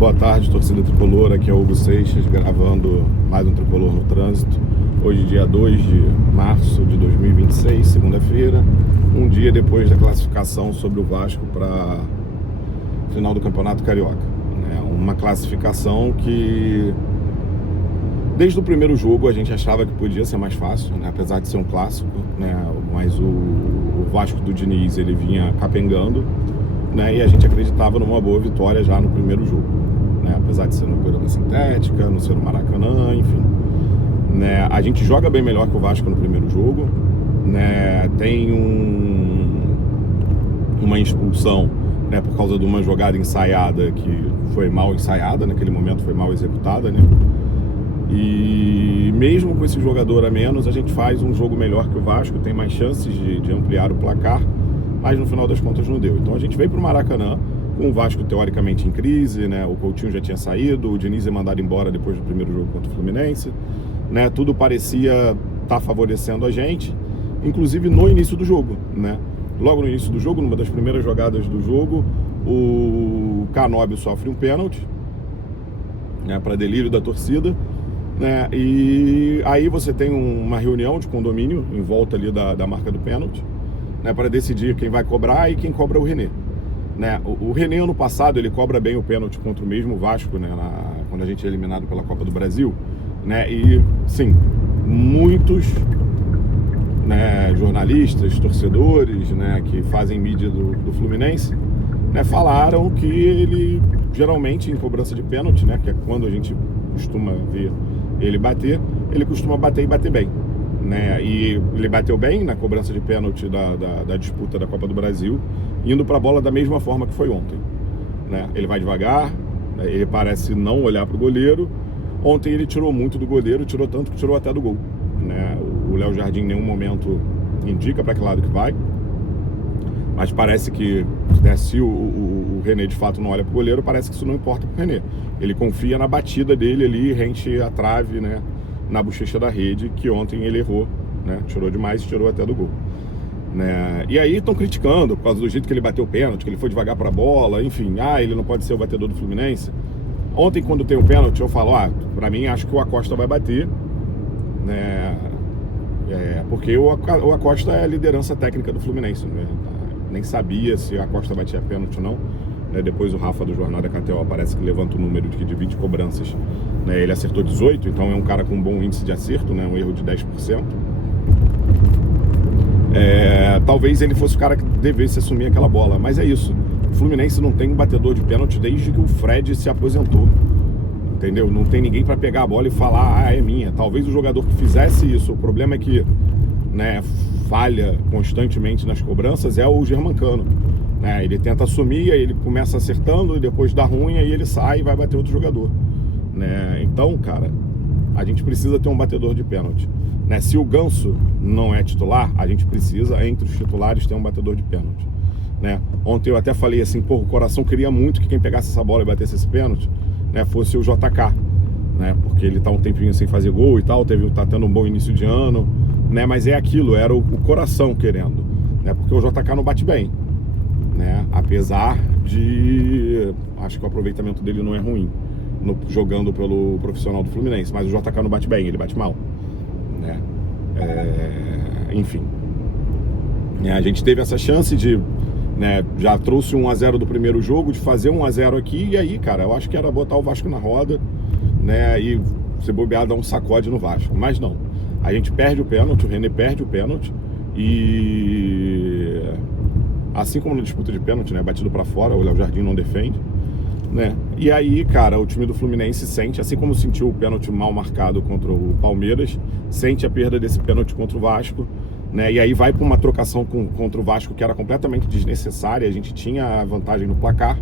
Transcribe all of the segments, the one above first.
Boa tarde, torcida tricolor, aqui é o Hugo Seixas, gravando mais um Tricolor no Trânsito. Hoje, dia 2 de março de 2026, segunda-feira, um dia depois da classificação sobre o Vasco para a final do Campeonato Carioca. Uma classificação que, desde o primeiro jogo, a gente achava que podia ser mais fácil, apesar de ser um clássico, mas o Vasco do Diniz, ele vinha capengando, e a gente acreditava numa boa vitória já no primeiro jogo. Apesar de ser no grama sintética, não ser no Maracanã, enfim. A gente joga bem melhor que o Vasco no primeiro jogo. Tem uma expulsão, por causa de uma jogada ensaiada que foi mal ensaiada, naquele momento foi mal executada, E mesmo com esse jogador a menos, a gente faz um jogo melhor que o Vasco, tem mais chances de ampliar o placar, mas no final das contas não deu. Então a gente veio para o Maracanã com o Vasco teoricamente em crise, o Coutinho já tinha saído, o Diniz ia mandado embora depois do primeiro jogo contra o Fluminense, tudo parecia estar favorecendo a gente, inclusive no início do jogo, Logo no início do jogo, numa das primeiras jogadas do jogo, o Canóbio sofre um pênalti, para delírio da torcida, e aí você tem uma reunião de condomínio em volta ali da marca do pênalti, para decidir quem vai cobrar e quem cobra o René. O René, ano passado, ele cobra bem o pênalti contra o mesmo Vasco, quando a gente é eliminado pela Copa do Brasil, e sim, muitos jornalistas, torcedores, que fazem mídia do Fluminense, falaram que ele, geralmente em cobrança de pênalti, que é quando a gente costuma ver ele bater, ele costuma bater e bater bem, e ele bateu bem na cobrança de pênalti da disputa da Copa do Brasil, indo para a bola da mesma forma que foi ontem, ele vai devagar, ele parece não olhar para o goleiro. Ontem ele tirou muito do goleiro, tirou tanto que tirou até do gol, O Léo Jardim em nenhum momento indica para que lado que vai, mas parece que, se o René de fato não olha para o goleiro, parece que isso não importa para o René. Ele confia na batida dele ali, rente a trave, na bochecha da rede, que ontem ele errou, tirou demais e tirou até do gol. E aí estão criticando por causa do jeito que ele bateu o pênalti, que ele foi devagar para a bola, enfim, ele não pode ser o batedor do Fluminense. Ontem, quando tem o pênalti, eu falo, para mim, acho que o Acosta vai bater, porque o Acosta é a liderança técnica do Fluminense, nem sabia se o Acosta batia pênalti ou não, depois o Rafa do Jornal da KTO parece que levanta o número de 20 cobranças, ele acertou 18, então é um cara com um bom índice de acerto, um erro de 10%. Talvez ele fosse o cara que devesse assumir aquela bola, mas é isso. O Fluminense não tem um batedor de pênalti desde que o Fred se aposentou, entendeu? Não tem ninguém para pegar a bola e falar, é minha. Talvez o jogador que fizesse isso, o problema é que falha constantemente nas cobranças, é o Germancano, ele tenta assumir, aí ele começa acertando e depois dá ruim, aí ele sai e vai bater outro jogador, Então, cara, a gente precisa ter um batedor de pênalti, Se o Ganso não é titular, a gente precisa, entre os titulares, ter um batedor de pênalti, Ontem eu até falei assim, o coração queria muito que quem pegasse essa bola e batesse esse pênalti, fosse o JK, porque ele tá um tempinho sem fazer gol e tal, tá tendo um bom início de ano, mas é aquilo, era o coração querendo, porque o JK não bate bem, apesar de, acho que o aproveitamento dele não é ruim, jogando pelo profissional do Fluminense, mas o JK não bate bem, ele bate mal, enfim, a gente teve essa chance de, já trouxe 1-0 do primeiro jogo, de fazer 1-0 aqui, e aí, cara, eu acho que era botar o Vasco na roda, e se bobear, dar um sacode no Vasco, mas não, a gente perde o pênalti, o René perde o pênalti, e assim como na disputa de pênalti, batido para fora, o Léo Jardim não defende, e aí, cara, o time do Fluminense sente, assim como sentiu o pênalti mal marcado contra o Palmeiras, sente a perda desse pênalti contra o Vasco, e aí vai para uma trocação contra o Vasco que era completamente desnecessária, a gente tinha a vantagem no placar,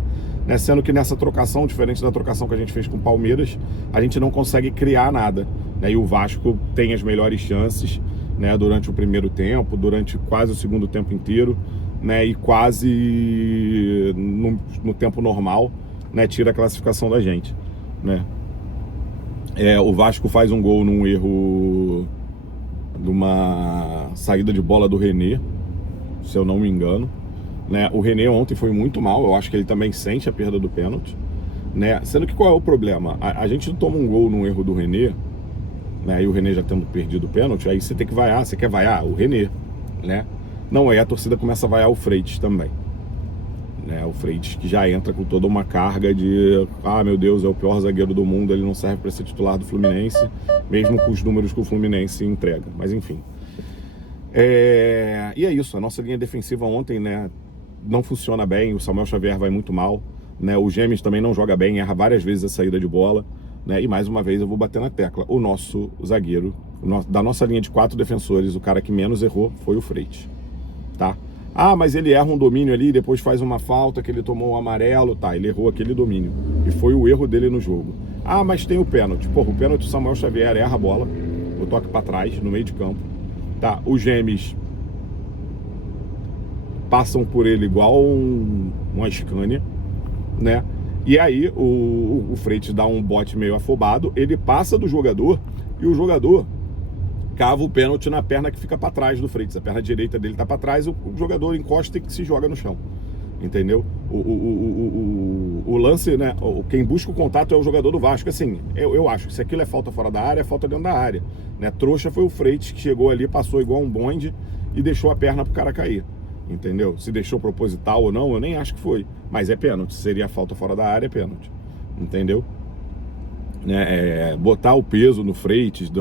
sendo que nessa trocação, diferente da trocação que a gente fez com o Palmeiras, a gente não consegue criar nada, e o Vasco tem as melhores chances, durante o primeiro tempo, durante quase o segundo tempo inteiro, e quase no tempo normal, tira a classificação da gente, o Vasco faz um gol num erro de uma saída de bola do René, se eu não me engano, O René ontem foi muito mal, eu acho que ele também sente a perda do pênalti, né? Sendo que qual é o problema? A gente toma um gol num erro do René, né? E o René já tendo perdido o pênalti, aí você tem que vaiar, você quer vaiar o René, né? Não, aí a torcida começa a vaiar o Freitas também, né? O Freitas que já entra com toda uma carga de meu Deus, é o pior zagueiro do mundo, ele não serve para ser titular do Fluminense, mesmo com os números que o Fluminense entrega. Mas enfim. E é isso, a nossa linha defensiva ontem, né, não funciona bem, o Samuel Xavier vai muito mal, né, o Gêmeos também não joga bem, erra várias vezes a saída de bola, né, e mais uma vez eu vou bater na tecla, o nosso zagueiro, da nossa linha de 4 defensores, o cara que menos errou foi o Freitas, tá? Mas ele erra um domínio ali, depois faz uma falta que ele tomou um amarelo, tá, ele errou aquele domínio, e foi o erro dele no jogo. Mas tem o pênalti, porra, o pênalti o Samuel Xavier erra a bola, o toque para trás, no meio de campo, tá, os Gêmeos passam por ele igual uma Scania, né? E aí o Freitas dá um bote meio afobado, ele passa do jogador e o jogador cava o pênalti na perna que fica para trás do Freitas. A perna direita dele tá para trás, o jogador encosta e se joga no chão. Entendeu? O lance, né? Quem busca o contato é o jogador do Vasco. Assim, eu acho que se aquilo é falta fora da área, é falta dentro da área, né? Trouxa foi o Freitas que chegou ali, passou igual um bonde e deixou a perna pro cara cair. Entendeu? Se deixou proposital ou não, eu nem acho que foi. Mas é pênalti. Seria falta fora da área, é pênalti. Entendeu? Botar o peso no Freitas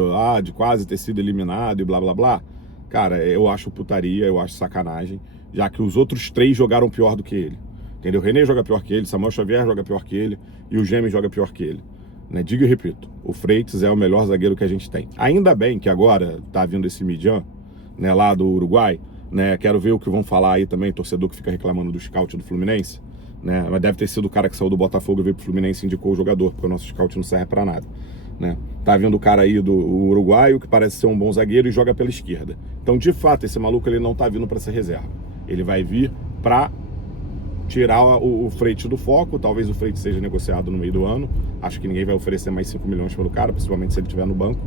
de quase ter sido eliminado e blá blá blá. Cara, eu acho putaria, eu acho sacanagem. Já que os outros 3 jogaram pior do que ele. Entendeu? O René joga pior que ele, Samuel Xavier joga pior que ele e o Gêmeos joga pior que ele. Né? Digo e repito, o Freitas é o melhor zagueiro que a gente tem. Ainda bem que agora tá vindo esse Midian, né, lá do Uruguai, né? Quero ver o que vão falar aí também, torcedor que fica reclamando do scout do Fluminense, né? Mas deve ter sido o cara que saiu do Botafogo e veio pro Fluminense e indicou o jogador, porque o nosso scout não serve pra nada, né? Tá vindo o cara aí do uruguaio que parece ser um bom zagueiro e joga pela esquerda. Então, de fato, esse maluco ele não tá vindo para ser reserva. Ele vai vir para tirar o Freitas do foco. Talvez o Freitas seja negociado no meio do ano. Acho que ninguém vai oferecer mais 5 milhões pelo cara, principalmente se ele estiver no banco,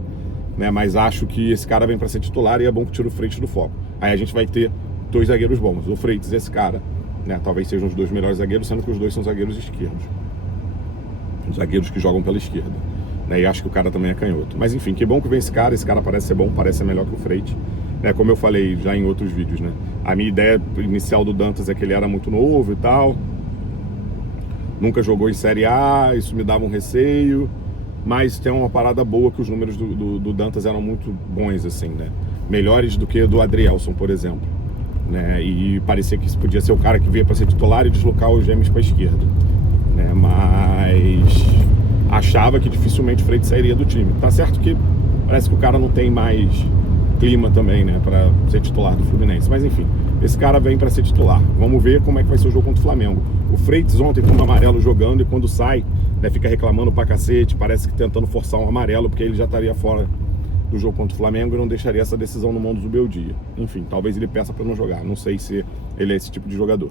né? Mas acho que esse cara vem para ser titular e é bom que tire o Freitas do foco. Aí a gente vai ter 2 zagueiros bons, o Freitas e esse cara, né? Talvez sejam os 2 melhores zagueiros, sendo que os 2 são zagueiros esquerdos. Os zagueiros que jogam pela esquerda. E acho que o cara também é canhoto. Mas enfim, que bom que vem esse cara parece ser bom, parece ser melhor que o Freitas. Como eu falei já em outros vídeos, né? A minha ideia inicial do Dantas é que ele era muito novo e tal. Nunca jogou em Série A, isso me dava um receio. Mas tem uma parada boa que os números do Dantas eram muito bons, assim, né? Melhores do que do Adrielson, por exemplo. Né? E parecia que isso podia ser o cara que veio para ser titular e deslocar os Gêmeos para a esquerda. Né? Mas achava que dificilmente o Freitas sairia do time. Tá certo que parece que o cara não tem mais clima também, né, para ser titular do Fluminense. Mas enfim, esse cara vem para ser titular. Vamos ver como é que vai ser o jogo contra o Flamengo. O Freitas ontem toma amarelo jogando e quando sai, né, fica reclamando pra cacete, parece que tentando forçar um amarelo, porque ele já estaria fora do jogo contra o Flamengo e não deixaria essa decisão no mão do Zubeldia. Enfim, talvez ele peça para não jogar. Não sei se ele é esse tipo de jogador.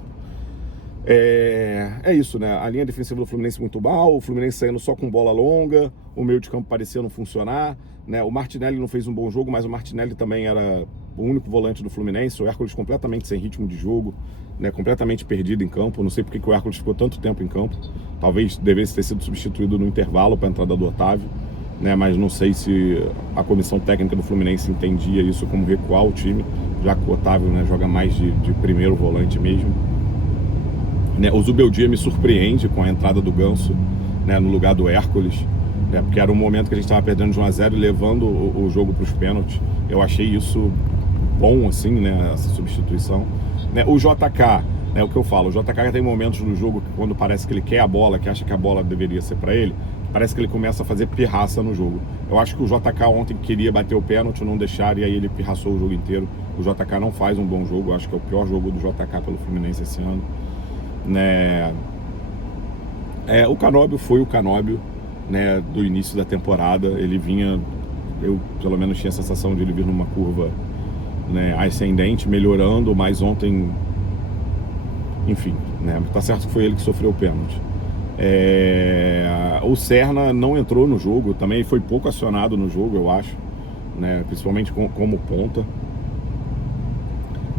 É isso, né? A linha defensiva do Fluminense muito mal, o Fluminense saindo só com bola longa, o meio de campo parecia não funcionar, né? O Martinelli não fez um bom jogo, mas o Martinelli também era o único volante do Fluminense, o Hércules completamente sem ritmo de jogo, né? Completamente perdido em campo. Não sei porque que o Hércules ficou tanto tempo em campo, talvez devesse ter sido substituído no intervalo para a entrada do Otávio, né? Mas não sei se a comissão técnica do Fluminense entendia isso como recuar o time, já que o Otávio, né, joga mais de primeiro volante mesmo. O Zubeldia me surpreende com a entrada do Ganso, né, no lugar do Hércules, né, porque era um momento que a gente estava perdendo de 1-0 e levando o jogo para os pênaltis. Eu achei isso bom, assim, né, essa substituição. Né, o JK, né, o que eu falo, o JK tem momentos no jogo que quando parece que ele quer a bola, que acha que a bola deveria ser para ele, parece que ele começa a fazer pirraça no jogo. Eu acho que o JK ontem queria bater o pênalti, não deixar, e aí ele pirraçou o jogo inteiro. O JK não faz um bom jogo, eu acho que é o pior jogo do JK pelo Fluminense esse ano. Né? O Canóbio foi o Canóbio, né, do início da temporada. Ele vinha, eu pelo menos tinha a sensação de ele vir numa curva, né, ascendente, melhorando, mas ontem, enfim, né, tá certo que foi ele que sofreu o pênalti. O Serna não entrou no jogo, também foi pouco acionado no jogo, eu acho, né, principalmente como ponta.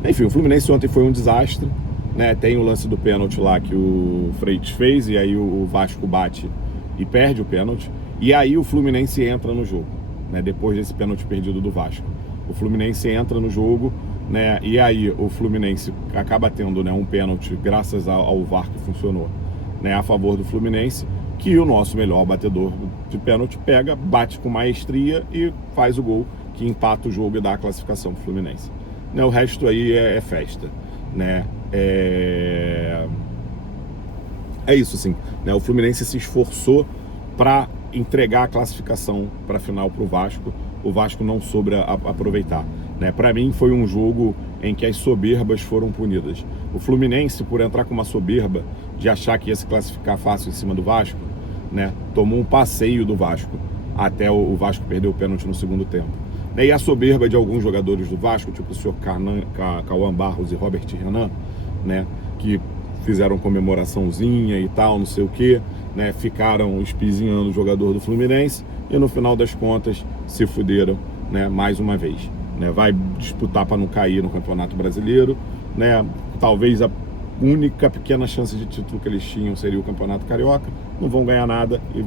Enfim, o Fluminense ontem foi um desastre, né? Tem o lance do pênalti lá que o Freitas fez, e aí o Vasco bate e perde o pênalti, e aí o Fluminense entra no jogo, né? Depois desse pênalti perdido do Vasco. O Fluminense entra no jogo, né? E aí o Fluminense acaba tendo, né, um pênalti graças ao VAR que funcionou, né, a favor do Fluminense, que o nosso melhor batedor de pênalti pega, bate com maestria e faz o gol que empata o jogo e dá a classificação pro Fluminense. Né, o resto aí é festa, né? É isso, sim, né? O Fluminense se esforçou para entregar a classificação para a final para o Vasco. O Vasco não soube aproveitar, né? Para mim foi um jogo em que as soberbas foram punidas. O Fluminense, por entrar com uma soberba de achar que ia se classificar fácil em cima do Vasco, né, tomou um passeio do Vasco até o Vasco perder o pênalti no segundo tempo. E a soberba de alguns jogadores do Vasco, tipo o senhor Cauã Barros e Robert Renan, né, que fizeram comemoraçãozinha e tal, não sei o que, né, ficaram espizinhando o jogador do Fluminense e no final das contas se fuderam, né, mais uma vez, né? Vai disputar para não cair no Campeonato Brasileiro, né? Talvez a única pequena chance de título que eles tinham seria o Campeonato Carioca, não vão ganhar nada, e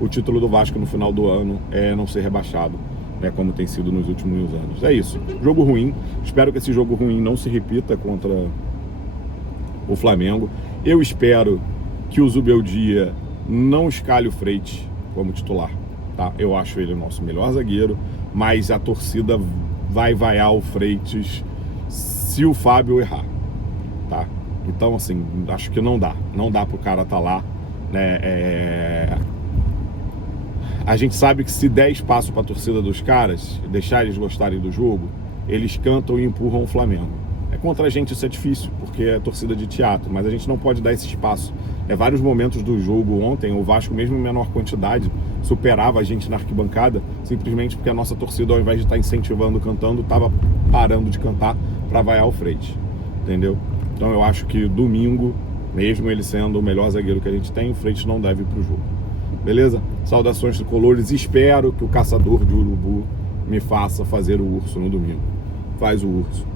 o título do Vasco no final do ano é não ser rebaixado, né, como tem sido nos últimos anos. É isso, jogo ruim, espero que esse jogo ruim não se repita contra o Flamengo. Eu espero que o Zubeldia não escalhe o Freitas como titular, tá? Eu acho ele o nosso melhor zagueiro, mas a torcida vai vaiar o Freitas se o Fábio errar, tá? Então, assim, acho que não dá pro cara estar lá, né? A gente sabe que se der espaço para a torcida dos caras, deixar eles gostarem do jogo, eles cantam e empurram o Flamengo. Contra a gente isso é difícil, porque é torcida de teatro, mas a gente não pode dar esse espaço. Vários momentos do jogo ontem, o Vasco, mesmo em menor quantidade, superava a gente na arquibancada, simplesmente porque a nossa torcida, ao invés de estar incentivando, cantando, estava parando de cantar para vaiar o Freitas, entendeu? Então eu acho que domingo, mesmo ele sendo o melhor zagueiro que a gente tem, o Freitas não deve ir pro jogo. Beleza? Saudações tricolores, espero que o caçador de urubu me faça fazer o urso no domingo. Faz o urso.